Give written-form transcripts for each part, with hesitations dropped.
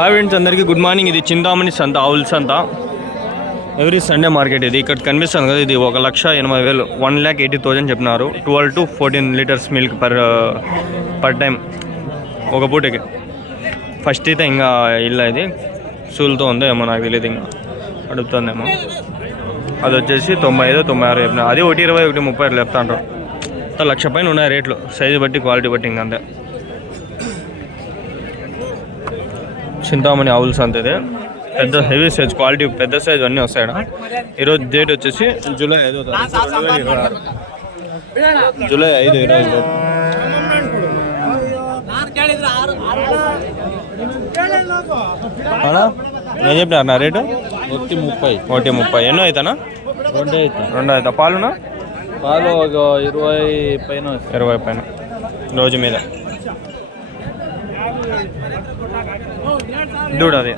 Hi friends, అందరికీ good morning. ఇది చింతామణి సంత, ఆవుల సంత. ఎవ్రీ సండే మార్కెట్ ఇది. ఇక్కడ కనిపిస్తుంది కదా, ఇది 1,80,000, 1,80,000 చెప్పినారు. 12 to 14 litres milk per time ఒక పూటకి. ఫస్ట్ అయితే ఇంకా ఇల్లు ఇది సూలుతో ఉందో ఏమో నాకు తెలియదు, ఇంకా అడుగుతుందేమో. అది వచ్చేసి 95, 96 చెప్పిన. అది 1,20, 1,30 చెప్తా అంటారు. 1,00,000 పైన ఉన్నాయి రేట్లు, సైజు బట్టి, క్వాలిటీ బట్టి. ఇంకంతే. చింతామణి ఆవుల సంత ఇది. పెద్ద హెవీ సైజ్, క్వాలిటీ పెద్ద సైజ్ అన్నీ వస్తాయి. ఈరోజు డేట్ వచ్చేసి జూలై 5వ తారీఖు, జూలై 5, 2025. ఏం చెప్పినారు నా రేటు? 1,30. ఎన్నో అవుతానా? 2 అవుతా. పాలునా? పాలు 20 పైన రోజు మీద. దూడ అది.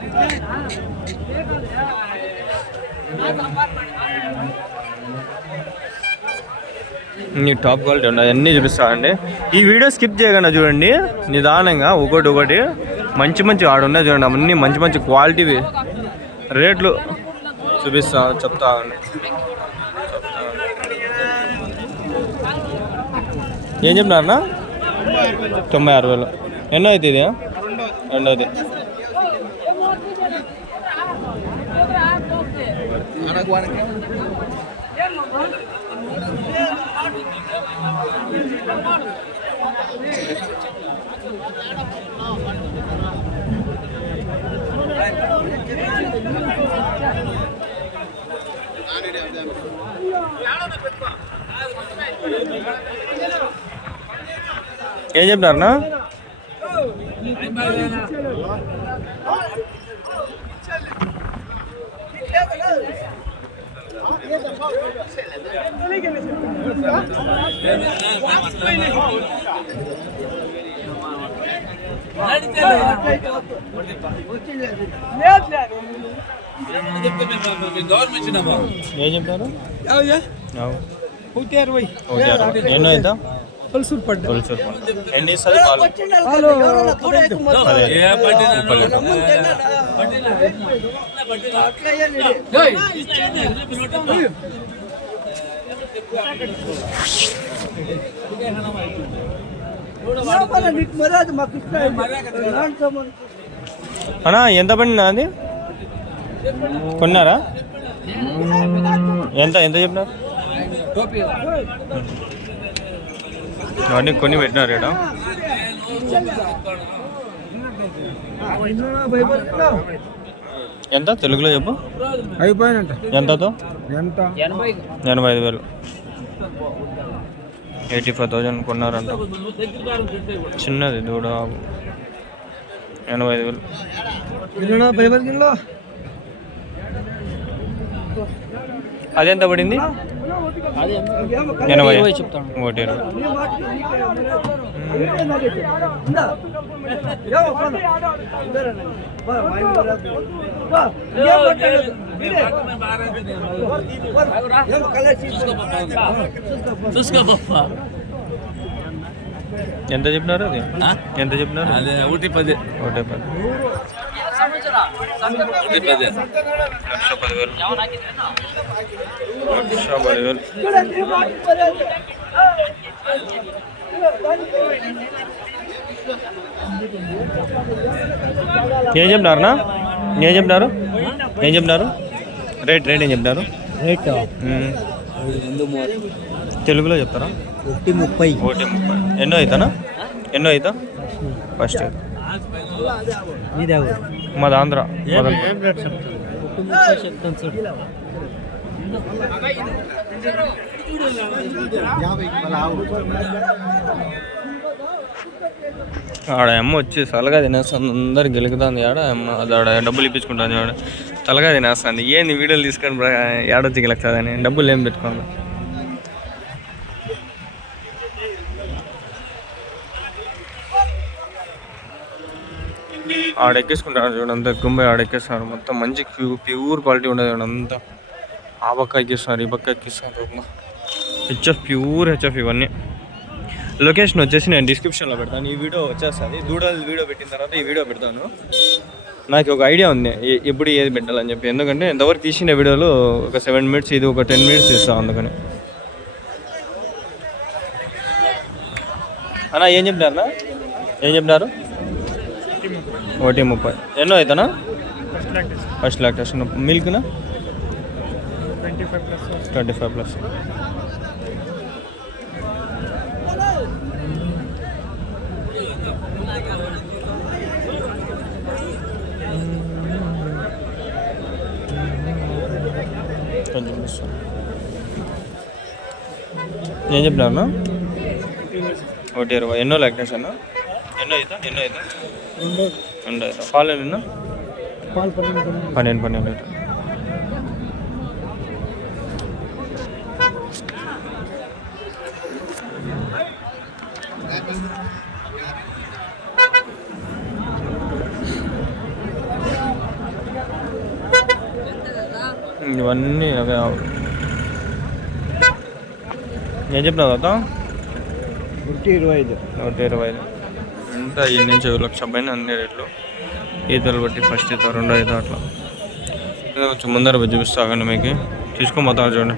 టాప్ క్వాలిటీ ఉన్నాయి, అన్నీ చూపిస్తానండి. ఈ వీడియో స్కిప్ చేయకుండా చూడండి, నిదానంగా ఒకటి మంచి ఆడున్నాయి చూడండి. అన్నీ మంచి క్వాలిటీవి. రేట్లు చెప్తా. ఏం చెప్పినారన్నా? 96,000. ఎన్నో అవుతుంది ఇది? రెండోది. ఏం చెప్పినారన్నా? ఏం చెప్పారు? ఎన్నో అవుతా? ఎన్ని ఇస్తుంది పాలు? అన్నా ఎంత పడినా అది? కొన్నారా? ఎంత చెప్పినారు? అవన్నీ కొన్ని పెట్టినారు ఇక్కడ. ఎంత తెలుగులో చెప్పు? ఎంతతో? 85,000. 85,000 కొన్నారంట. చిన్నది దూడ. 85,000. అది ఎంత పడింది? 80 చెప్తాను. 1,20. ఎంత చెప్పినారు? అది ఎంత చెప్పినారు? 1,10. 1,10,000. 1,10,000. ఏం చెప్పినారన్నా? ఏం చెప్పినారు? రేట్ ఏం చెప్పినారు? తెలుగులో చెప్తారా? 1,30. ఎన్నో అవుతా? ఫస్ట్ మాది ఆంధ్ర. ఆడ అమ్మ వచ్చి తలగా తినేస్తుంది, అందరు గెలుకుతుంది. ఆడ అమ్మ ఆడ డబ్బులు ఇప్పించుకుంటుంది. ఆడ తలగా తినేస్తుంది. ఏంది వీడియోలు తీసుకొని ఏడొచ్చి గెలుస్తుందని డబ్బులు ఏం పెట్టుకోవాలి. ఆడెక్కేసుకుంటారు చూడండి, అంతా గుంబై ఆడెక్కేస్తున్నారు. మొత్తం మంచి ప్యూర్ క్వాలిటీ ఉండదు చూడండి. అంతా ఆ పక్క ఎక్కిస్తున్నారు, ఈ పక్క ఎక్కిస్తున్నారు. ప్యూర్ హెచ్ఎఫ్ ఇవన్నీ. లొకేషన్ వచ్చేసి నేను డిస్క్రిప్షన్లో పెడతాను. ఈ వీడియో వచ్చేస్తుంది, దూడలు వీడియో పెట్టిన తర్వాత ఈ వీడియో పెడతాను. నాకు ఒక ఐడియా ఉంది ఎప్పుడు ఏది పెట్టాలని చెప్పి, ఎందుకంటే ఎంతవరకు తీసిన వీడియోలు ఒక 7 మినిట్స్, ఇది ఒక 10 మినిట్స్ ఇస్తాం అందుకని. అన్నా ఏం చెప్పినారన్నా, ఏం చెప్పినారు? 1:30. ఎన్నో అవుతానా? First lactation. మిల్క్నా 25+. ఏం చెప్పినారన్నా? 1:20. ఎన్నో లాక్టేషన్? ఎన్నో అవుతా? 2 అవుతా. పాలు నిన్న 12 అవుతా. ఇవన్నీ అవే ఆవులు. ఏం చెప్పినావు కదా? 1:25. ఎంత ఈ నుంచి 1,00,000 పైన అన్ని రేట్లు. ఈతలు బట్టి ఫస్ట్ ఈత, 2వ ఈత అట్లా. కొంచెం ముందర చూపిస్తాకండి మీకు, తీసుకొని పోతాను చూడండి.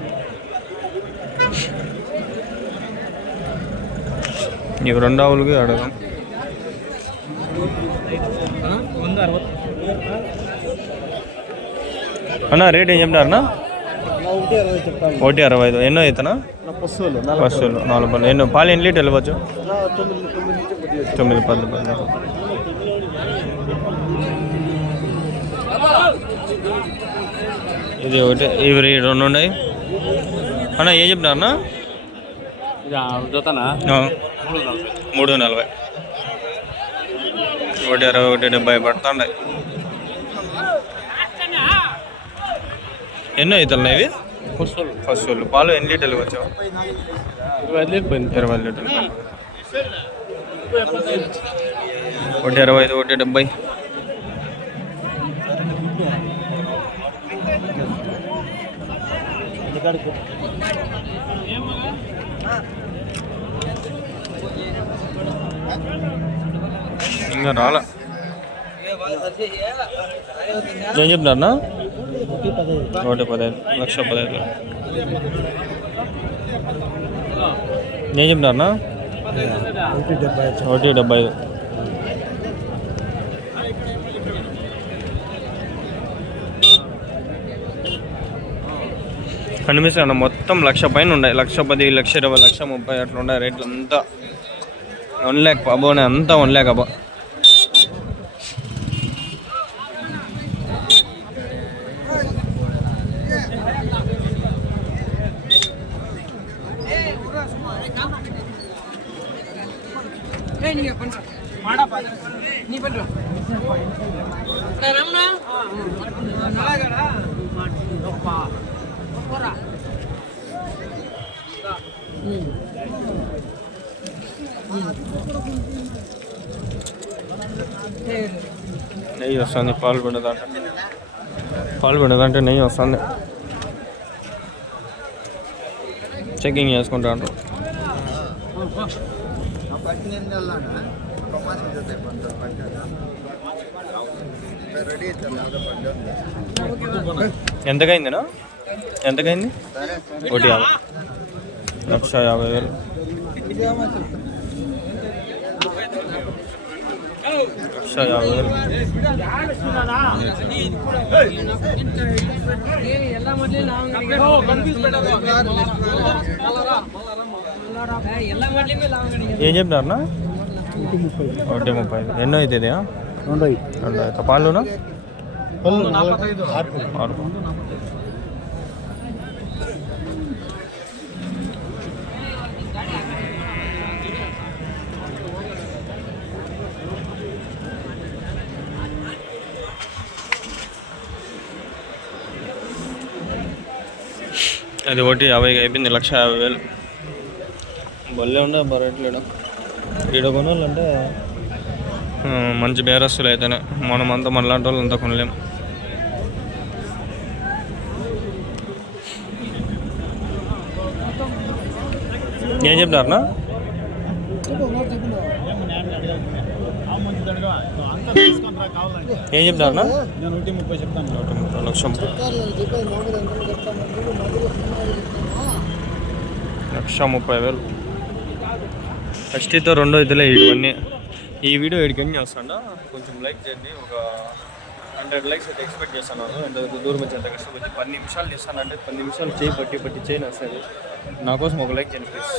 ఇవి 2 ఆవులకి అడగం. అన్నా రేట్ ఏం చెప్పినారన్నా? 1:65. ఎన్నో అవుతానా? బస్సులు 4 పళ్ళు. ఎన్నో పాలు ఎన్ని లీటర్లు ఇవ్వచ్చు? 9, 10. ఇది ఒకటి, ఇవి 2 ఉన్నాయి. అన్నా ఏం చెప్పినారన్నా? 3:40. 1:60, 1:70 పడుతున్నాయి. ఎన్నో అవుతాయి ఇవి? ఫస్ట్ పాలు ఎన్ని లీటర్లు వచ్చావు? 20 లీటర్లు. 1:25, 1:70. ఇంకా రాలా. ఏం చెప్పినారన్నా? 1:15. 1,15,000. ఏం చెప్పినారన్నా? 1:75. కనిపిస్తాను మొత్తం 1,00,000 పైన ఉన్నాయి. 1,10,000, 1,20,000, 1,30,000 అట్లా ఉన్నాయి రేట్లు అంతా. 1 lakh అబోనే అంతా 1 lakh అబో. నెయ్యి వస్తుంది, పాలు పిండదంటే నెయ్యి వస్తుంది. చెకింగ్ చేసుకుంటా అంటారు. ఎంతకైందినా? ఎంతకైంది? 1:50. 1,50,000. ఏం చెప్పినారన్నా? 1:30. ఎన్నో అవుతుంది? 2 అవుతా. పాలునా? 6. అది 1:50 అయిపోయింది. 1,50,000. బల్లే ఉండే బరట్లేడు. ఈడ కొనాలంటే మంచి బేరస్తులు అయితేనే, మనమంతా మనలాంటి వాళ్ళు అంతా కొనలేం. ఏం చెప్తారన్నా? ఏం చెప్తారన్నా? నేను 130 చెప్తాను. 1,30,000. ఫస్ట్తో రెండో ఇదిలే ఇవన్నీ. ఈ వీడియో ఎడికన్నీ వస్తాడా కొంచెం లైక్ చేయండి. ఒక 100 లైక్స్ అయితే ఎక్స్పెక్ట్ చేస్తున్నాను. ఎంత దూరం వచ్చి ఎంత కష్టపడి 10 నిమిషాలు చేస్తానంటే 10 నిమిషాలు చేయి పట్టి చేయను వస్తుంది. నా కోసం ఒక లైక్ చేయండి ప్లీజ్.